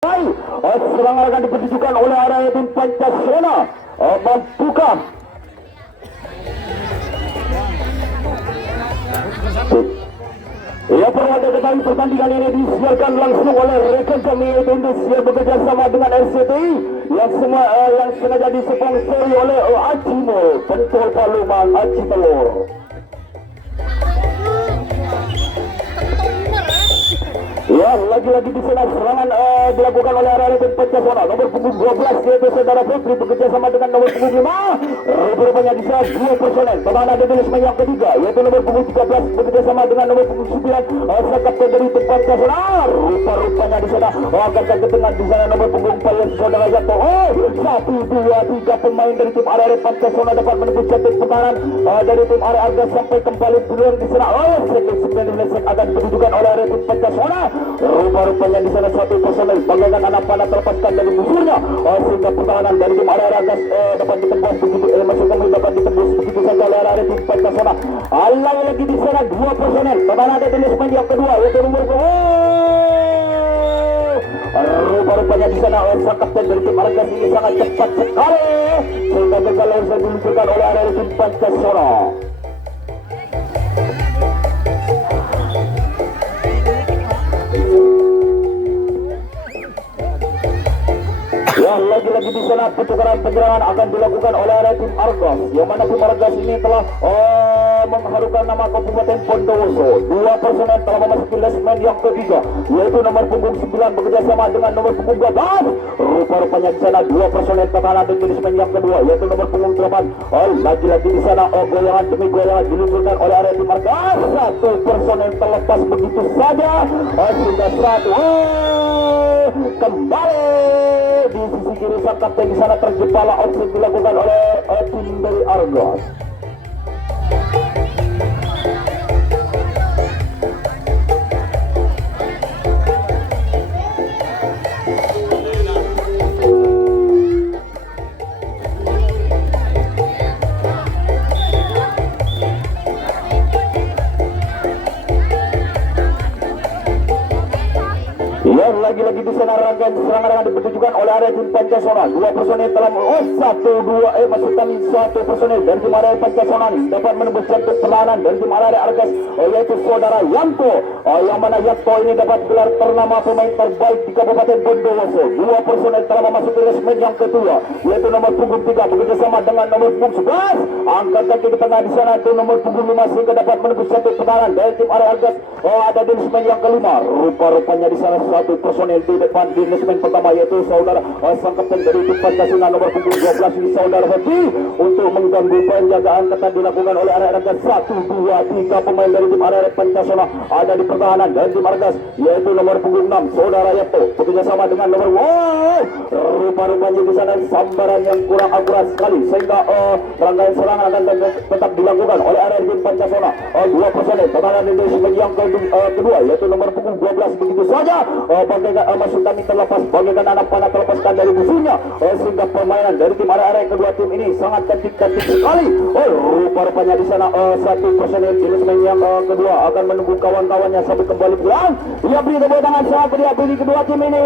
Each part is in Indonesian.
Serangan akan dipertujukan oleh arah tim Pancasila membuka ya. Perlu anda ketahui pertandingan ini disiarkan langsung oleh rekan kami yaitu Indonesia bekerja sama dengan RCTI yang semua yang sengaja disponsori oleh Acimo Pentol Paluman Aci Telur. Ya, lagi-lagi di sana serangan dilakukan oleh arah tim Pancasila nomor punggung 12 yaitu saudara Putri bekerja sama dengan nomor punggung 5. Rupanya di sana 2 personel. Teman ada di yang ketiga yaitu nomor punggung 13 bekerja sama dengan nomor punggung 9 sekapten dari tim Pancasila. Rupanya di sana akan ke tengah di sana nomor punggung 4 yang saudara Yato. 1, 2, 3 pemain dari tim arah Pancasila dapat menembus cantik pertahanan dari tim arah Arga sampai kembali duluan di sana. Sekali akan ditunjukkan oleh arah tim Pancasila. Rupanya di sana 1 personel bagaikan anak panah terlepaskan dari musuhnya sehingga pertahanan dari tim arah Argas dapat ditembus begitu dapat ditembus begitu saja oleh arah tim Pancasila. Lagi di sana 2 personel pertahanan ada tenismen yang kedua yaitu nomor rupanya di sana sang kapten dari tim Argas ini sangat cepat sekali sehingga gagal yang diluncurkan oleh arah tim Pancasila. Ya, lagi-lagi di sana pertukaran penyerangan akan dilakukan oleh arah tim Argas yang mana tim Argas ini telah mengharukan nama Kabupaten Bondowoso. 2 personel telah memasuki lesmen yang ketiga yaitu nomor punggung 9 bekerja sama dengan nomor punggung 12. Rupanya di sana 2 personel pertahanan di lesmen yang kedua yaitu nomor punggung 8. Lagi-lagi di sana goyangan demi goyangan diluncurkan oleh arah tim Argas. 1 personel terlepas begitu saja sehingga 1 kembali di sisi kiri sang kapten di sana terjepala opsi dilakukan oleh tim dari Argos. Lagi-lagi di sana rangkaian serangan akan dipertujukan oleh area tim Pancasila. 2 personel telah maksud kami 1 personel dari tim area Pancasila dapat menembus jantung perlahanan dari tim area Argas yaitu saudara Yanto yang mana Yanto ini dapat gelar ternama pemain terbaik di Kabupaten Bondowoso. 2 personel telah memasuki resmen yang kedua yaitu nomor punggung 3 bekerjasama dengan nomor punggung 11. Angkat kaki ke tengah di sana itu nomor punggung 5 sehingga dapat menembus jantung perlahanan dari tim area Argas ada di resmen yang kelima. Rupanya di sana 1 personel di depan di resmen pertama yaitu saudara sang kapten dari tim Pancasila nomor punggung 12 ini saudara Hoti untuk mengganggu penjagaan ketat dilakukan oleh area Argas. 1, 2, 3 pemain dari tim area Pancasila ada di pertahanan dan tim Argas yaitu nomor punggung 6 saudara Yato bekerja sama dengan nomor rupanya di sana sambaran yang kurang akurat sekali sehingga rangkaian serangan akan tetap dilakukan oleh area tim Pancasila. 2 personel pertahanan di resmen yang kedua yaitu nomor punggung 12 begitu saja bagaikan maksud kami terlepas bagaikan anak panah terlepaskan dari musuhnya sehingga permainan dari tim area kedua tim ini sangat cantik-cantik sekali. Rupanya di sana 1 personel di resmen yang kedua akan menunggu kawan-kawannya sampai kembali pulang. Dia beri tepuk tangan saat dia beri kedua tim ini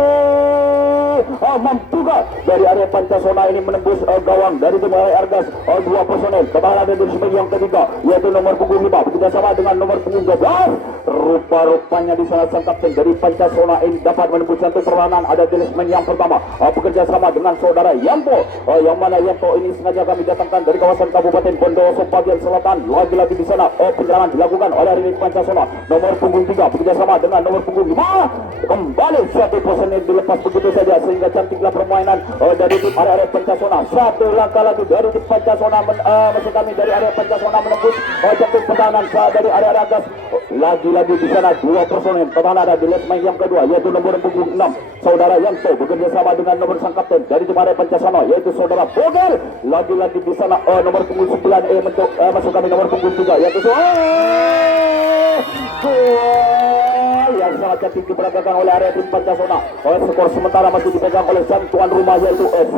membuka dari area Pancasila ini menembus gawang dari tim area Argas. 2 personel pertahanan di resmen yang ketiga yaitu nomor punggung 5 bekerja sama dengan nomor punggung 12. Rupanya di sana sang kapten dari Pancasila ini dapat menembus satu perlahanan ada di resmen yang pertama bekerja sama dengan saudara Yanto yang mana Yanto ini sengaja kami datangkan dari kawasan Kabupaten Bondowoso bagian selatan. Lagi-lagi di sana penyerangan dilakukan oleh Rini Pancasila nomor punggung 3 bekerja sama dengan nomor punggung 5. Kembali 1 personel dilepas begitu saja sehingga cantiklah permainan dari tim area Pancasila. 1 langkah lagi dari tim Pancasila maksud kami dari area Pancasila menembus jantung pertahanan dari area Argas. Lagi-lagi di sana 2 personel pertahanan ada di resmen yang kedua yaitu nomor punggung 6 saudara Yanto bekerja sama dengan nomor sang kapten dari tim area Pancasila yaitu saudara Bogel. Lagi-lagi di sana nomor punggung 9 masuk kami nomor punggung 3 yaitu yang sangat cantik diperagakan oleh area tim Pancasila. Skor sementara masih dipegang oleh sang tuan rumah yaitu 1-0.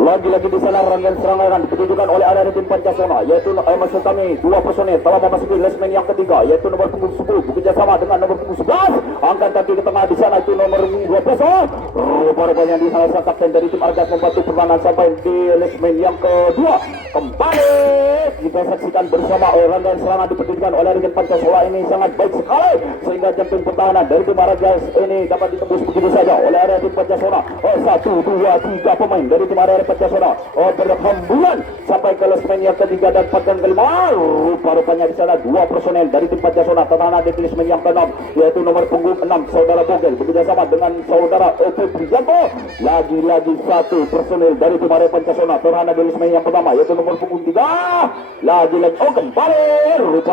Lagi-lagi di sana rangkaian serangan ditujukan oleh area tim Pancasona, yaitu maksud kami 2 personil telah memasuki lesmen yang ketiga, yaitu nomor punggung 10 bekerja sama dengan nomor punggung 11. Angkat kaki ke tengah di sana itu nomor 12. Rupanya di sana sang kapten dari tim Argas membantu pertahanan sampai di lesmen yang kedua. Kembali kita saksikan bersama rangkaian serangan ditujukan oleh area tim Pancasona ini sangat baik sekali, sehingga jantung pertahanan dari tim Argas ini dapat ditembus begitu saja oleh area tim Pancasona. 1, 2, 3 pemain dari tim area Pancasona berhamburan sampai ke lesmen yang ketiga dan pakan kelima. Rupanya di sana 2 personel dari tim Pancasona terhadap di lesmen yang ke-6, yaitu nomor punggung 6 saudara Bogel bekerja sama dengan saudara Ope Prijanto. Lagi-lagi 1 personel dari tim area Pancasona terhadap di lesmen yang pertama, yaitu nomor punggung 3. Lagi-lagi kembali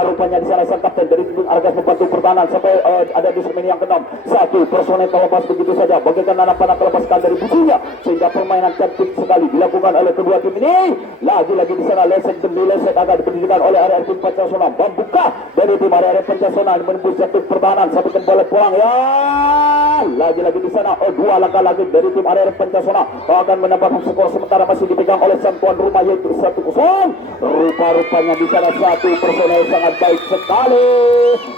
rupanya di sana sang kapten dari tim Argas membantu pertahanan sampai ada di lesmen yang ke-6. 1 personel terlepas begitu saja bagaikan anak panah terlepaskan dari businya, sehingga permainan cantik sekali dilakukan oleh kedua tim ini. Lagi-lagi di sana lesek demi lesek akan diberikan oleh area tim Pancasona. Membuka dari tim area Pancasona menembus jatuh pertahanan sampai kembali pulang ya. Lagi-lagi di sana 2 langkah lagi dari tim area Pancasona akan menambahkan skor sementara masih dipegang oleh sang tuan rumah yaitu 1-0. Rupanya di sana 1 personel sangat baik sekali,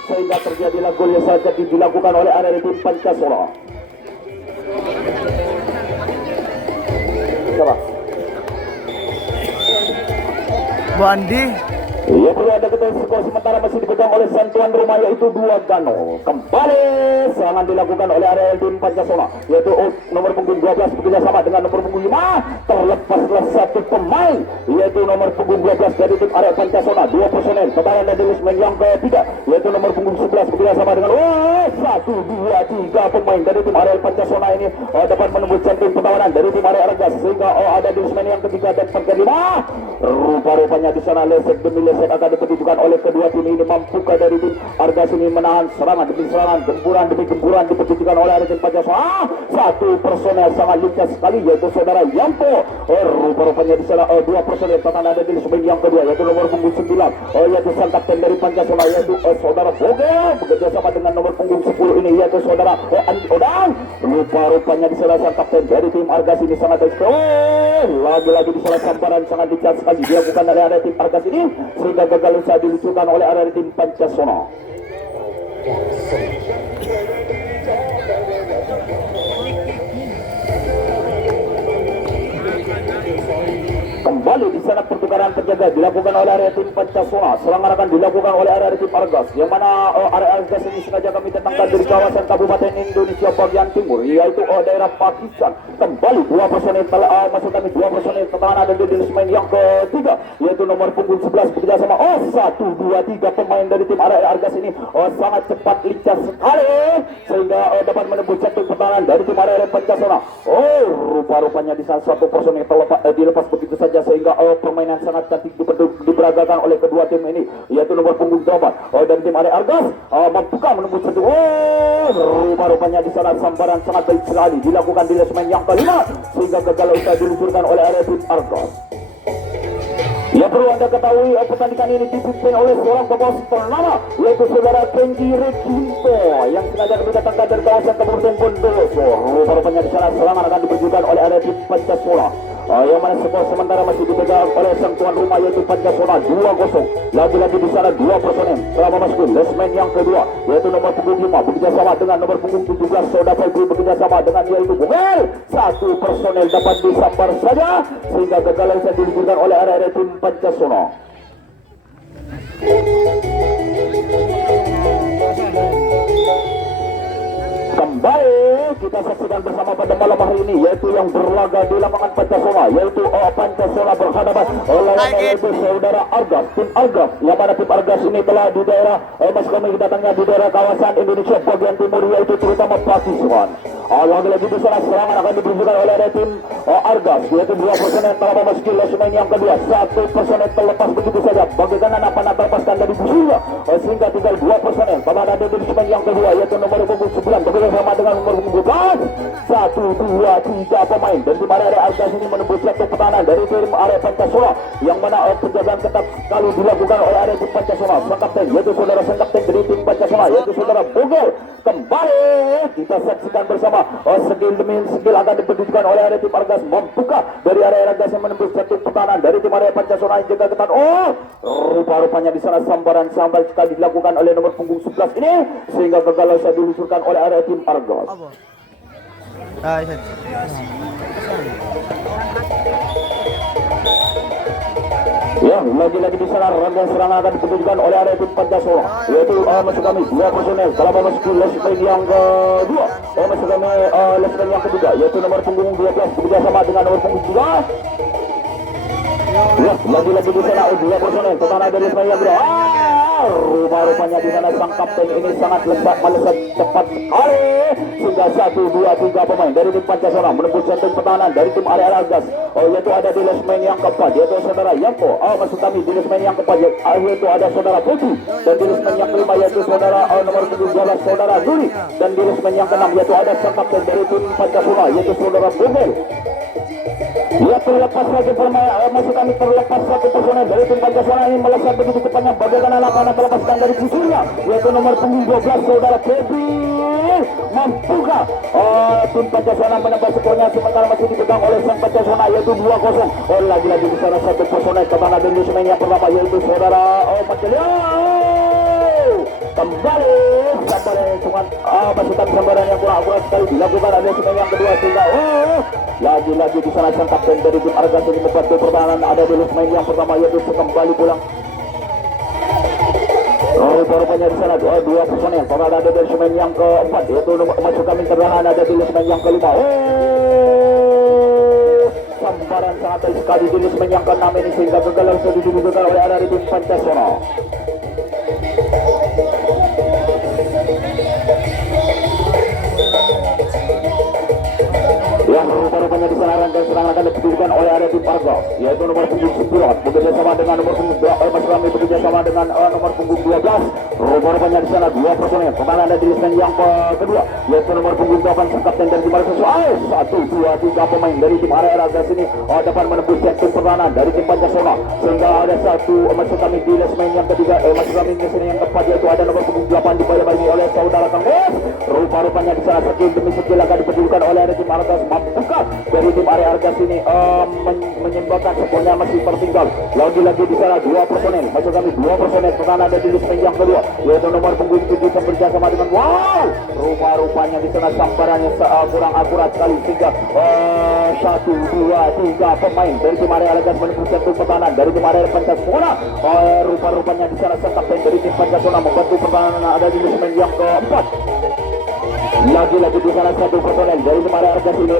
sehingga terjadilah gol yang saja dilakukan oleh area tim Pancasona. Bu Andi. Ya, perlu ada ketua skor sementara masih dipegang oleh santuan rumah yaitu 2-0. Kembali serangan dilakukan oleh area tim Pancasona, yaitu nomor punggung 12 bekerja sama dengan nomor punggung 5. Terlepaslah 1 pemain yaitu nomor punggung 12 dari tim area Pancasona. 2 personel pertahanan dari lesmen yang ketiga, yaitu nomor punggung 11 bekerja sama dengan 1, 2, 3 pemain dari tim area Pancasona ini dapat menembus jantung pertahanan dari tim area Argas, sehingga ada di lesmen yang ketiga dan kelima. Rupanya di sana lesek demi lesek akan dipertunjukkan oleh kedua tim ini. Mampukah dari tim Argas ini menahan serangan demi serangan, gempuran demi gempuran dipertunjukkan oleh area tim Pancasona. 1 personel sangat lincah sekali yaitu saudara Yampo. Rupanya di sana 2 personel pertahanan ada di lesmen yang kedua, yaitu nomor punggung 9 yaitu sang kapten dari Pancasona yaitu saudara Bogel bekerja sama dengan nomor punggung 10 ini yaitu saudara Andi Odang. Rupanya di sana sang kapten dari tim Argas ini sangat baik. Lagi-lagi di sana sambaran sangat lincah sekali dilakukan oleh area tim Argas ini, sehingga gagal usaha diluncurkan oleh area tim Pancasona. Kembali di sana pertukaran penjaga dilakukan oleh area tim Pancasona. Serangan akan dilakukan oleh area tim Argas, yang mana area Argas ini sengaja kami datangkan dari kawasan Kabupaten Indonesia bagian timur, yaitu daerah Pakistan. Kembali 2 personel maksud kami 2 personel pertahanan ada di lesmen yang ketiga, yaitu nomor punggung 11 bekerja sama 1, 2, 3 pemain dari tim area Argas ini sangat cepat lincah sekali, sehingga dapat menembus jantung pertahanan dari tim area Pancasona. Rupanya di sana 1 personel dilepas begitu saja, sehingga permainan sangat cantik diberagakan oleh kedua tim ini, yaitu nomor punggung 8 dan tim area Argas membuka menembus jantung. Rupanya di sana sambaran sangat baik sekali dilakukan di lesmen yang kelima, sehingga gagal usaha diluncurkan oleh area tim Argas. Ya, perlu Anda ketahui pertandingan ini dipimpin oleh seorang pemain ternama yaitu saudara Kenji Rekinto yang sengaja kami datangkan dari kawasan Kabupaten Bondowoso. Rupanya di sana serangan akan diperjuangkan oleh area tim Pancasona, yang mana skor sementara masih dipegang oleh sang tuan rumah yaitu Pancasona 2-0. Lagi-lagi di sana 2 personel telah memasuki lesmen yang kedua, yaitu nomor punggung 5 bekerja sama dengan nomor punggung 17 saudara Febri bekerja sama dengan yaitu Bungel. 1 personel dapat disambar saja, sehingga gagal bisa diluncurkan oleh area tim Pancasona. Kembali kita saksikan bersama pada malam hari ini, yaitu yang berlaga di lapangan Pancasona, yaitu Pancasona berhadapan oleh saudara Argas, tim Argas, yang mana tim Argas ini telah di daerah kami datangnya di daerah kawasan Indonesia bagian timur, yaitu terutama Pakistan. Lagi-lagi di sana serangan akan diberikan oleh tim Argas, yaitu 2 personel telah memasuki lesmen yang kedua. 1 personel terlepas begitu saja bagaikan anak panah terlepaskan dari businya, sehingga tinggal 2 personel telah ada di lesmen yang kedua, yaitu nomor punggung 9 bekerja sama dengan nomor punggung 12. 1, 2, 3 pemain dan tim area Argas ini menembus jatuh pertahanan dari tim area Pancasona, yang mana penjagaan ketat sekali dilakukan oleh area tim Pancasona. Sang kapten yaitu saudara sang kapten dari tim Pancasona yaitu saudara Bogel. Kembali kita saksikan bersama skill demi skill akan dipertunjukkan oleh area tim Argas, membuka dari area Argas yang menembus jantung pertahanan dari tim area Pancasona yang jaga ketat. Rupa-rupanya di sana sambaran sambal sekali dilakukan oleh nomor punggung 11 ini sehingga gagal usai diluncurkan oleh area tim Argas. Ya, lagi-lagi di sana rangkaian serangan akan ditunjukkan oleh area tim Pancasona yaitu masuk kami 2 personel telah memasuki lesben yang kedua. Masuk kami lesben yang ketiga yaitu nomor punggung 12 bekerjasama dengan nomor punggung 3. Ya, lagi-lagi di sana 2 personel teman ada lesben yang kedua. Rupa-rupanya di sana sang kapten ini sangat lezat melesat cepat sekali sehingga 1, 2, 3 pemain dari tim Pancasona menembus jantung pertahanan dari tim area Argas. Yaitu ada di lesmen yang keempat yaitu saudara Yanko. Maksud kami di lesmen yang keempat yaitu ada saudara Putih, dan di lesmen yang kelima yaitu saudara nomor 12 saudara Zuri, dan di lesmen yang keenam yaitu ada sang kapten dari tim Pancasona yaitu saudara Bogel. Ya, terlepas lagi maksud kami terlepas satu personel dari tim Pancasona ini melesat begitu cepatnya bagaikan anak panah terlepaskan dari kusurnya yaitu nomor punggung 12 saudara Febri membuka tim Pancasona menambah skornya sementara masih dipegang oleh sang Pancasona yaitu 2-0. Lagi-lagi di sana satu personel teman ada di semen yang pertama yaitu saudara Macelio. Kembali sambaran cuma pasukan sambaran yang kurang akurat sekali dilakukan ada semen yang kedua sehingga lagi-lagi di sana sang kapten dari tim Argas ini membantu pertahanan ada di semen yang pertama yaitu kembali pulang. Rupanya di sana dua personel karena ada di semen yang keempat yaitu masuk kami terdahan ada di semen yang kelima. Sambaran sangat baik sekali di semen yang keenam ini sehingga gagal sudah didudukan oleh area tim Pancasona. Yang rupa-rupanya di sana rangkaian serangan akan ditunjukkan oleh area tim Argas yaitu nomor punggung 9 bekerja sama dengan nomor punggung 2 Mas Rami bekerja sama dengan nomor punggung 12. Rupa-rupanya di sana 2 personel kemana ada di lesmen yang kedua yaitu nomor punggung 8 sang kapten dari tim Argas. 1, 2, 3 pemain dari tim area Argas ini dapat menembus jantung pertahanan dari tim Pancasona sehingga ada satu masuk kami di lesmen yang ketiga Mas Rami di sini yang keempat yaitu ada nomor punggung 8 dibayar-bayari oleh saudara Kang Bos. Rupa-rupanya di sana skill demi skill akan ditunjukkan oleh area tim Argas buka dari tim area Argas ini menyebabkan skornya masih tertinggal. Lagi-lagi di sana 2 personel maksud kami 2 personel pertahanan ada di lesmen yang kedua yaitu nomor punggung 7 yang bekerjasama dengan rupa-rupanya di sana sambarannya kurang akurat sekali sehingga 1, 2, 3 pemain dari tim area Argas menembus jantung pertahanan dari tim area Pancasona. Rupa-rupanya di sana sang kapten dari tim Pancasona membantu pertahanan ada di lesmen yang keempat. Lagi-lagi di sana 1 personel dari tim area Argas ini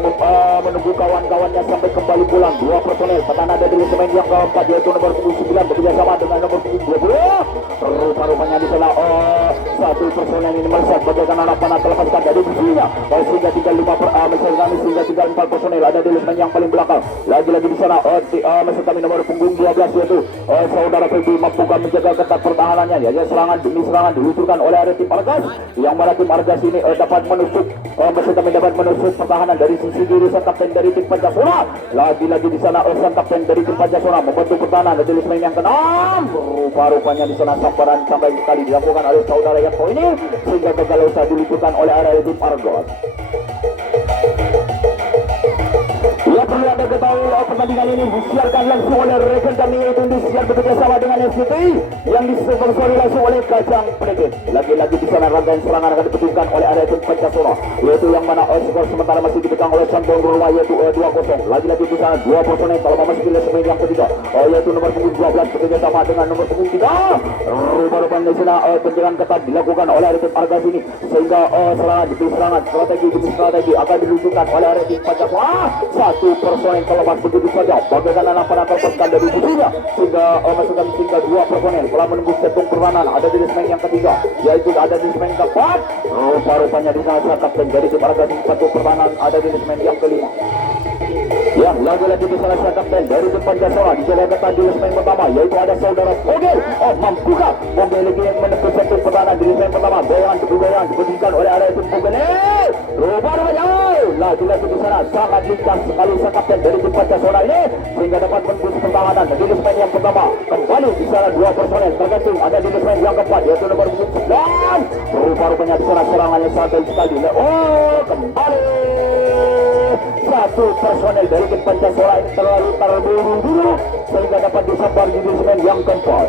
menunggu kawan-kawannya sampai kembali pulang. 2 personel pertahanan ada di lesmen yang keempat yaitu nomor punggung 9 bekerja sama dengan nomor punggung 20. Rupa-rupanya di sana 1 personel ini melesat bagaikan anak panah terlepaskan dari businya sehingga tinggal 4 personel ada di lesmen yang paling belakang. Lagi-lagi di sana masuk kami nomor punggung 12 yaitu saudara Febri mampu menjaga ketat pertahanannya ya serangan demi serangan diluncurkan oleh area tim Argas yang mana tim Argas ini dapat menusuk masuk kami dapat menusuk pertahanan dari sisi kiri sang kapten dari tim Pancasona. Lagi-lagi di sana sang kapten dari tim Pancasona membantu pertahanan dari lesmen yang ke-6. Rupa-rupanya di sana sambaran sampai sekali dilakukan oleh saudara Yanko ini sehingga gagal usah diluncurkan oleh area tim Argas. Ya, perlu Anda ketahui pertandingan ini disiarkan langsung oleh rekan kami yaitu disiar bekerjasama dengan SCTI yang disponsori langsung oleh Kacang Pledit. Lagi-lagi di sana rangkaian serangan akan dipetunjukkan oleh area tim Pancasona yaitu yang mana skor sementara masih dipegang oleh Sambong Rumah yaitu 2-0. Lagi-lagi di sana 2 personel kalau memasuki lesmen yang ketiga yaitu nomor punggung 12 bekerjasama dengan nomor punggung 3. Rupa-rupanya di sana penjagaan ketat dilakukan oleh area tim Argas ini sehingga serangan demi serangan strategi demi strategi akan diluncurkan oleh area tim Pancasona. 1 personel terlepas begitu saja bagaikan anak panah terlepaskan dari businya sehingga masukkan hingga 2 personel telah menembus jantung pertahanan ada di lesmen yang ketiga yaitu ada di lesmen keempat. Rupa-rupanya di sana kapten dari tim Argas membantu pertahanan ada di lesmen yang kelima. Ya, lagi-lagi di salah satu kapten dari depan Jasora dicoba ketat di list main pertama, yaitu ada saudara Fogel. Oh, mampukah Fogel lagi yang menembus satu pertahanan di list main pertama? Goyangan kedua yang diberikan oleh area tim Fogel. Rupanya lagi-lagi di sana sangat lincah sekali sang kapten dari depan Jasora ini sehingga dapat menembus pertahanan di list main yang pertama. Kembali di sana dua personel tergantung ada di list main yang keempat, yaitu nomor 9. Rupanya di sana serangannya santai sekali. Oh, kembali satu personel dari tim Pancasila ini terlalu terburu-buru sehingga dapat disambar di disimen yang keempat.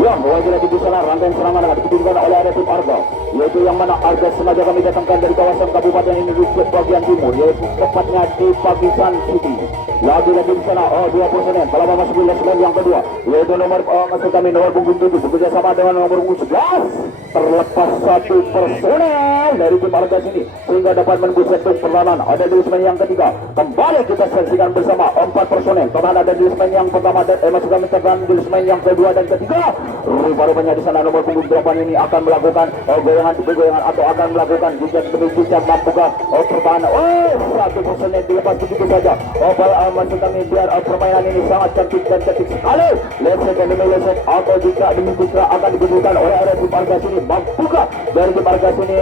Ya, lagi-lagi di sana rangkaian serangan akan dipikirkan oleh area tim Arga, yaitu yang mana Arga sengaja kami datangkan dari kawasan Kabupaten Indonesia bagian timur, yaitu tepatnya di Pakistan City. Lagi-lagi di sana dua personel telah memasuki lesimen yang kedua, yaitu nomor maksud kami nomor punggung 7 bekerja sama dengan nomor punggung 11. Terlepas satu personel dari tim Arga sini sehingga dapat menembus satu pertahanan ada di lesimen yang ketiga. Kembali kita saksikan bersama 4 personel tertahan ada di lesimen yang pertama dan maksud kami tertahan di lesimen yang kedua dan ketiga. Rupanya di sana nomor punggung 8 ini akan melakukan goyangan atau akan melakukan jejak demi jejak mampukah pertahanan. Satu personel dilepas begitu saja. Maksud kami biar permainan ini sangat cantik dan cantik sekali. Leset demi leset atau jika demi putra akan diberikan oleh area tim Arga sini. Mampukah dari tim Arga sini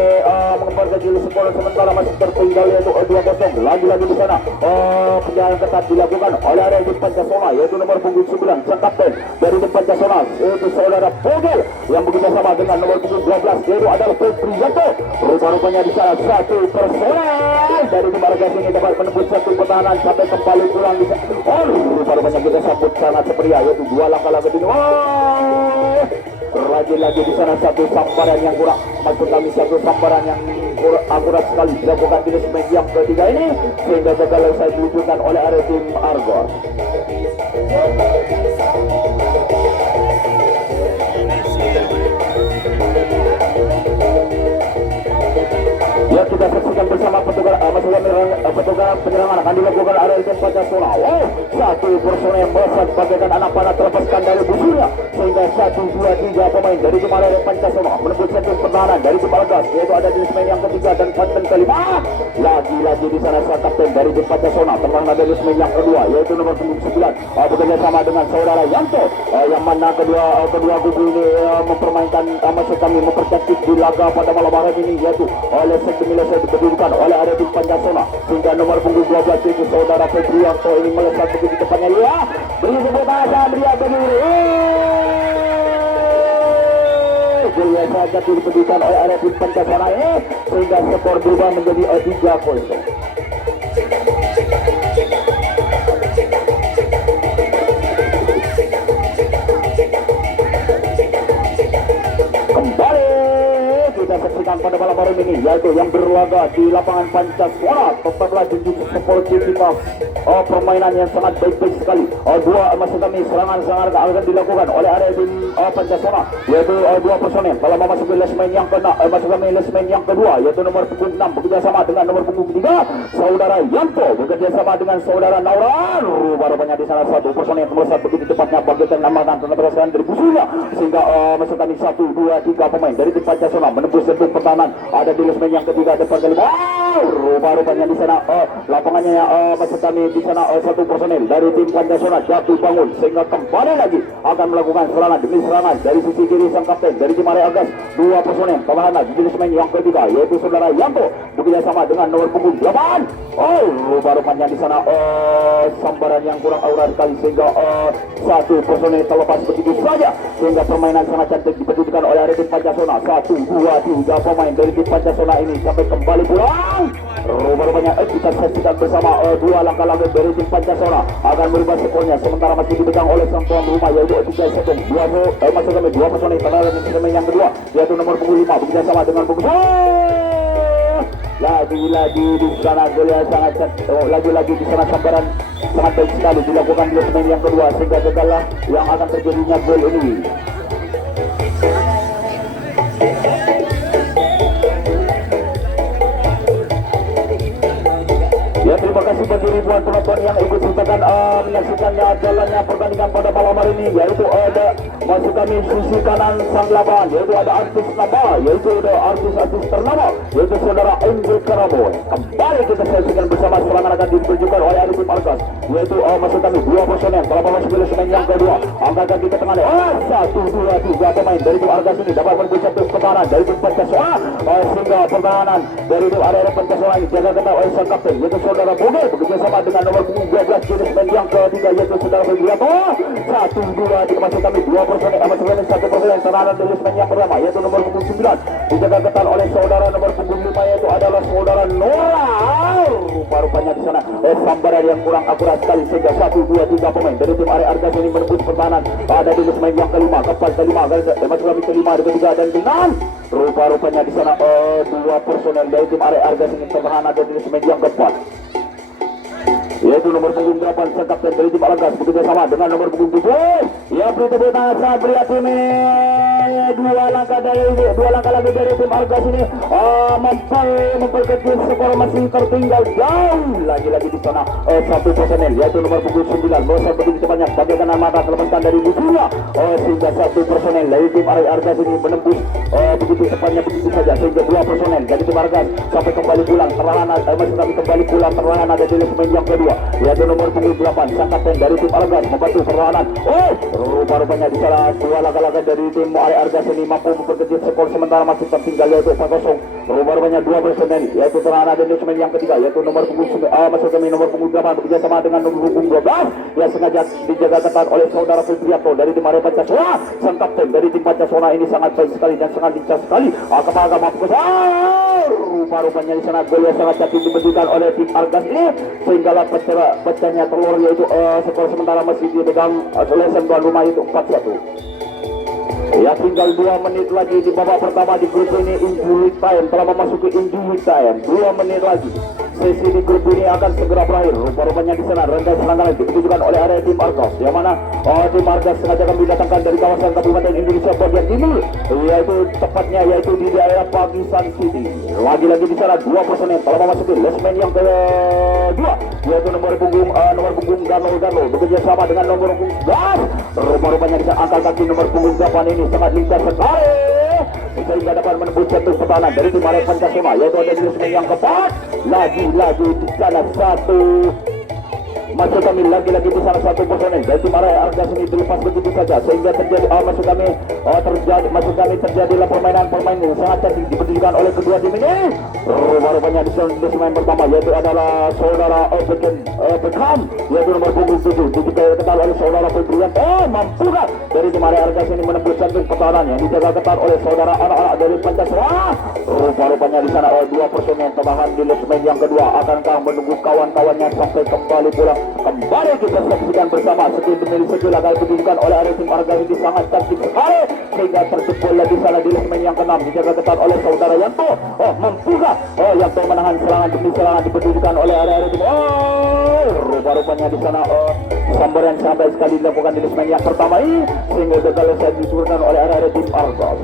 mengembalikan jilid sekolah sementara masih tertinggal yaitu 2-0. Lagi-lagi di sana penjagaan ketat dilakukan oleh area tim Pancasila yaitu nomor punggung 9 sang kapten dari tim Pancasila yaitu saudara Fogel yang bekerja sama dengan nomor punggung 12 yaitu adalah Febrianto. Rupanya di sana satu personel dari tim Arga sini dapat menembus satu pertahanan sampai kembali pulang di sana. Rupanya kita sambut sangat ceria yaitu 2 langkah-langkah ini. Lagi-lagi di sana satu sambaran yang kurang, maksud kami satu sambaran yang kurang akurat sekali dilakukan di lesimen yang ketiga ini sehingga gagal selesai diluncurkan oleh area tim Arga. Ya, kita saksikan bersama petugas penyerangan akan dilakukan area tim Pancasila. Satu personel yang melesat bagaikan anak panah terlepaskan dari busurnya sehingga 1, 2, 3 pemain dari tim area Pancasila menembus satu pertahanan dari tim Arga yaitu ada di lesimen yang ketiga dan kapten kelima. Lagi-lagi di sana sang kapten dari tim Pancasila terbang dari lesimen yang kedua yaitu nomor 9 bekerja sama dengan saudara Yanto yang mana kedua kubu ini mempermainkan maksud kami mempercantik di laga pada malam hari ini yaitu oleh leset diberikan oleh area tim Pancasila sehingga nomor punggung 12 itu saudara Febrianto ini melesat begitu depannya. Ya, beri tepuk tangan dia berdiri. Gol saja diberikan oleh area tim Pancasila ini sehingga skor berubah menjadi 3-0. Kita saksikan pada malam hari ini yaitu yang berlaga di lapangan Pancasila tetaplah junjung sportivitas permainan yang sangat baik-baik sekali. Maksud kami serangan-serangan akan dilakukan oleh area tim Pancasila yaitu 2 personel telah memasuki lesimen yang maksud kami lesimen yang kedua yaitu nomor punggung 6 bekerja sama dengan nomor punggung 3 saudara Yanto bekerja sama dengan saudara Nauran. Rupanya di sana satu personel melesat begitu cepatnya bagaikan namakan terlepas dari busurnya sehingga maksud kami 1, 2, 3 pemain dari tim Pancasila menembus satu pertahanan ada di lesimen yang ketiga depan kelima. Rupanya di sana lapangannya maksud kami di sana satu personel dari tim Pancasila jatuh bangun sehingga kembali lagi akan melakukan serangan demi serangan dari sisi kiri sang kapten dari tim area Argas 2 personel pertahanan di lesimen yang ketiga yaitu saudara Yanto bekerja sama dengan nomor punggung 8. Rupanya di sana sambaran yang kurang aura sekali sehingga satu personel terlepas begitu saja sehingga permainan sangat cantik dipedulikan oleh area tim Pancasila. 1, 2, 3 pemain dari tim Pancasila ini sampai kembali pulang. Rupanya kita saksikan bersama 2 langkah-langkah dari tim Pancasila akan merubah skornya sementara masih dipegang oleh sang tuan rumah yaitu 3-1. Maksud kami 2 personel terlalu di lesimen yang kedua yaitu nomor punggung 5 bekerja sama dengan punggung lagi-lagi di sana gol yang sangat lagi-lagi di sana sambaran sangat baik sekali dilakukan di lesimen yang kedua sehingga gagallah yang akan terjadinya gol ini. Ya, terima kasih bagi ribuan penonton yang ikut sertakan menyaksikannya jalannya pertandingan pada malam hari ini, yaitu ada masuk kami sisi kanan sang lawan, yaitu ada artis nama, yaitu ada artis ternama, yaitu saudara Angel Karamo. Kembali kita saksikan bersama serangan akan ditunjukkan oleh Arifin Argas, yaitu masuk kami 2 personel telah memasuki semen yang kedua. Angka kaki ke tengah, 1, 2, 3 pemain dari tim Argas ini dapat merebut satu pertahanan dari tim Pancasila, sehingga pertahanan dari tim area Pancasila ini jaga ketat oleh sang kapten, yaitu saudara Bogel, bekerja sama dengan nomor punggung 12 jenis semen yang ketiga, yaitu saudara Febrianto. 1, 2, masuk kami 2 personel, masuk kami 1 personel pertahanan dari semen yang pertama, yaitu nomor punggung 9 dijaga ketat oleh saudara nomor punggung 5, yaitu adalah saudara Nora. Rupa-rupanya di sana sambaran yang kurang akurat sekali, sehingga 1, 2, 3 pemain dari tim area Argas ini merebut pertahanan ada di semen yang kelima, keempat, kelima, masuk kami kelima, ketiga dan ke-6. Rupa-rupanya di sana 2 personel dari tim area Argas ini tertahan ada di semen yang keempat, yaitu nomor punggung 8 sang kapten dari tim Argas bekerja sama dengan nomor punggung 7. Ya, beri tepuk tangan saat melihat ini 2 langkah lagi dari tim Argas ini memperkecil skor, masih tertinggal jauh lagi di sana 1 personel, yaitu nomor punggung 9 bosan begitu banyak bagaikan mata terlepaskan dari musuhnya, sehingga 1 personel dari tim Argas ini menembus begitu cepatnya begitu saja, sehingga 2 personel dari tim Argas sampai kembali pulang terlahan ada di semen yang kedua, yaitu nomor punggung 8 sang kapten dari tim Argas membantu perlahanan. Rupa-rupanya di sana 2 langkah dari tim Argas ini mampu memperkecil skor sementara masih tertinggal, yaitu 4-0. Rupa-rupanya 2 personel yaitu terlahan ada di semen yang ketiga, yaitu nomor punggung masuk kami nomor punggung 8 bekerja sama dengan nomor punggung 12 yang sengaja dijaga ketat oleh saudara Febrianto dari tim area Pancasila. Sang kapten dari tim Pancasila ini sangat baik sekali dan sangat lincah sekali, apakah mampu rupa-rupanya di sana gol yang sangat cantik diberikan oleh tim Argas ini, sehingga pecahnya telur, yaitu skor sementara masih dipegang oleh tuan rumah, itu 4-1. Ya, tinggal 2 menit lagi di babak pertama di grup ini. Injury time telah memasuki injury time. 2 menit lagi sesi di grup ini akan segera berakhir. Rupa-rupanya di sana rangkaian serangan ditujukan oleh area tim Argas, yang mana tim Argas sengaja kami datangkan dari kawasan Kabupaten Indonesia bagian timur, yaitu tepatnya yaitu di daerah Pakistan City. Lagi-lagi di sana 2 personel telah memasuki lesmen yang kedua, yaitu nomor punggung Gano bekerja sama dengan nomor punggung 11. Rupa-rupanya di sana angka kaki nomor punggung 8 ini sangat lincah sekali, sehingga dapat menembus satu pertahanan dari tim area Pancasila, yaitu ada di semen yang keempat. Lagi di sana 1 masuk kami lagi di sana 1 personel dari tim area Argas ini dilepas begitu saja, sehingga terjadi terjadilah permainan yang sangat cantik diberikan oleh kedua tim ini. Rupa-rupanya di semen pertama, yaitu adalah saudara Beckham, yaitu nomor punggung 7 diketahui oleh saudara Febrianto. Mampukah dari tim area Argas ini menembus satu pertahanan yang dijaga ketat oleh saudara anak-anak dari Pancasila. Rupa-rupanya di sana 2 personel tertahan di semen yang kedua akankah menunggu kawan-kawannya sampai kembali pulang. Kembali kita saksikan bersama skill demi skill akan diberikan oleh area tim Argas ini sangat cantik sekali, sehingga terjebol di sana di semen yang ke-6 dijaga ketat oleh saudara Yanto. Mampukah Yanto menahan serangan demi serangan diberikan oleh area tim. Rupa-rupanya di sana sambaran sangat sekali dilakukan di semen yang pertama ini, sehingga gagal saja diturunkan oleh area tim Argas.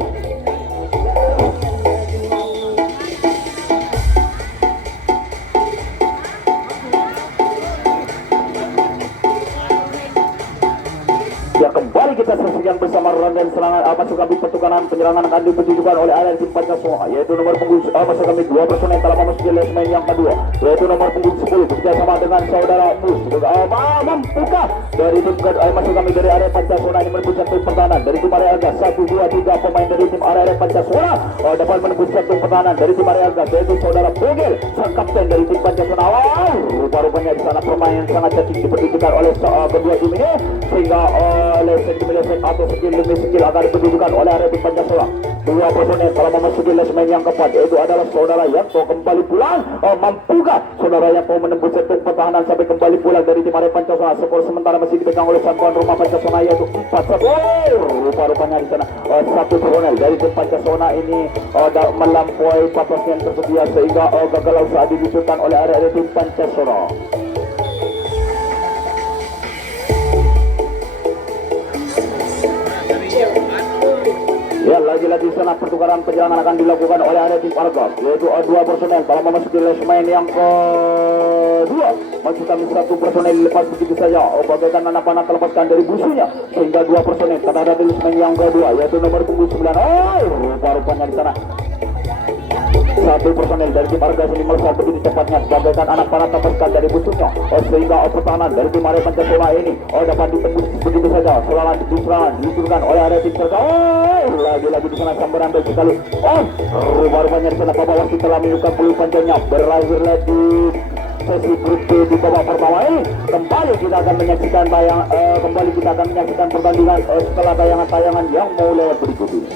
Ya, kembali kita saksikan bersama rangkaian serangan masuk kami pertukaran penyerangan akan ditujukan oleh area tim Pancasila, yaitu nomor punggung masuk kami 2 personel telah memasuki lesmen yang kedua, yaitu nomor punggung 10 bekerja sama dengan saudara Mus. Mampukah dari tim masuk kami dari area Pancasila ini menembus satu pertahanan dari tim area Argas. 1, 2, 3 pemain dari tim area Pancasila dapat menembus satu pertahanan dari tim area Argas, yaitu saudara Bogel, sang kapten dari tim Pancasila. Rupa-rupanya di sana permainan sangat cantik dipertunjukkan oleh kedua tim ini, sehingga lesmen demi lesmen atau skill demi skill akan ditunjukkan oleh area tim Pancasila. 2 personel telah memasuki lesmen yang keempat, yaitu adalah saudara Yanto kembali pulang. Mampukah saudara Yanto menembus satu pertahanan sampai kembali pulang dari tim area Pancasila? Skor sementara masih dipegang oleh sang tuan rumah Pancasila, yaitu 4-1. Rupa-rupanya di sana 1 personel dari tim Pancasila ini melampaui batas yang tersedia, sehingga gagal usaha diwujudkan oleh area tim Pancasila. Ya, lagi-lagi sana pertukaran penyerangan akan dilakukan oleh area tim Argos, yaitu dua personel telah memasuki lesmain yang kedua. Masih kami satu personel lepas begitu saja. Bagaikan anak panah terlepaskan dari busunya, sehingga dua personel telah ada di lesmain yang kedua, yaitu nomor punggung 9. Rupa-rupanya di sana satu personel dari tim Argos ini melesat begitu cepatnya, bagaikan anak panah terlepaskan dari busunya, sehingga pertahanan dari tim Arya Pancasila ini dapat ditembus begitu saja. Serangan diluncurkan oleh area tim Argos. Lagi-lagi di sana sambaran baik sekali. Rupa-rupanya di sana Bapak Wasit telah menunjukkan peluit panjangnya. Berakhir di sesi grup B di babak pertama ini. Kembali kita akan menyaksikan pertandingan setelah tayangan-tayangan yang mau lewat berikut ini.